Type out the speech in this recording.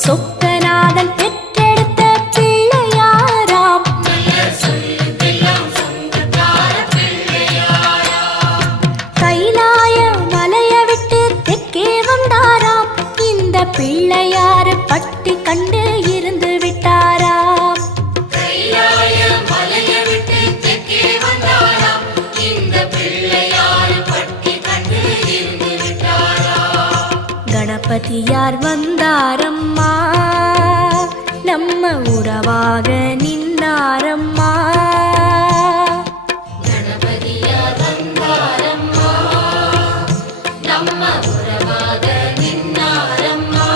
சொக்கநாதன் பெற்றெடுத்த பிள்ளையாராம். கைலாய மலைய விட்டு தெற்கே வந்தாராம். இந்த பிள்ளையார் பட்டி கண்டு இருந்து விட்டாராம். கணபதியார் வந்தாரம்மா, நம்ம உறவாக நின்னாரம்மா. கணபதியார் வந்தாரம்மா, நம்ம உறவாக நின்னாரம்மா.